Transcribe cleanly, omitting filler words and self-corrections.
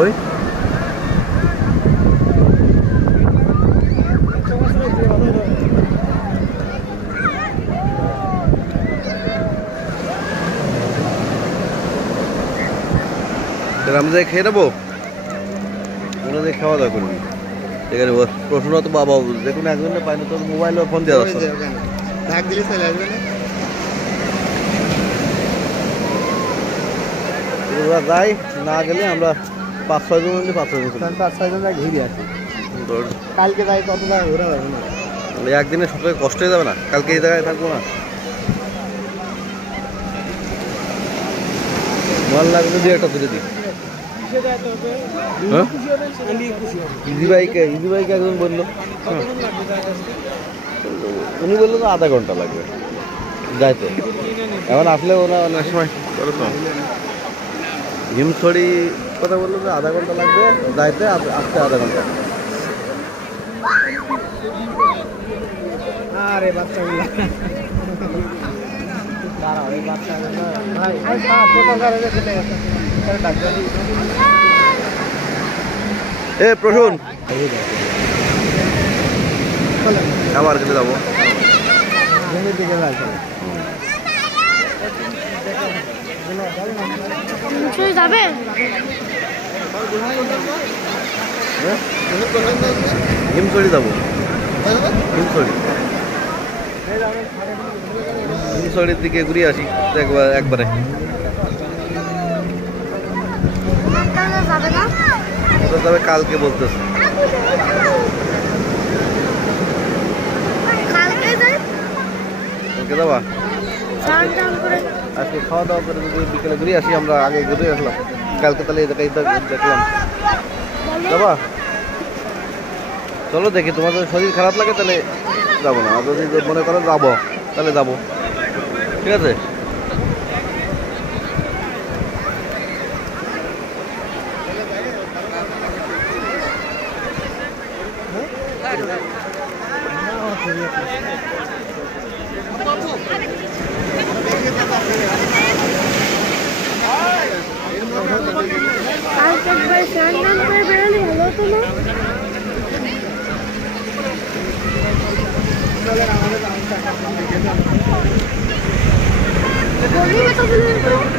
ওই আমরা খেয়ে নেবো, ওরা যে খাওয়া দাওয়া করবি। ঠিক আছে, প্রশ্ন তো বাবা যে কোনো একজনে পাই না, তো মোবাইলে ফোন দেওয়া যাচ্ছে। ওরা যাই না গেলে আমরা 5-6 জন মিলে 5-6 জন ঘুরে আসি। কালকে যাই কত জায়গায় ঘোরা যাবে না, একদিনে সব জায়গায় কষ্ট হয়ে যাবে না। কালকে এই জায়গায় থাকবো না, ভালো লাগবে। দুই একটা তুলে দিই। ইজি বাইকে একজন বললো, উনি বললো তো আধা ঘন্টা লাগবে যাইতে। এখন আসলে ওরা অনেক সময় করে তো হিমছড়ি কথা বললো যে আধা ঘন্টা লাগবে যাইতে, আসতে আধা ঘন্টা। আরে বাচ্চা এ প্রসূন আবার কেটে যাবো। যাবে হিমছড়ি যাবো, হিমছড়ির দিকে ঘুরে আসি একবারে। যাবে কালকে বলতেছে, কালকে যাবা। আজকে খাওয়া দাওয়া করে যদি বিকেলে ঘুরে আসি, আমরা আগে ঘুরে আসলাম, কালকে তাহলে এই জায়গায় দেখলাম। যাবা? চলো দেখি, তোমাদের শরীর খারাপ লাগে তাহলে যাবো না, আর যদি মনে করো যাবো তাহলে যাবো। ঠিক আছে, আমাদের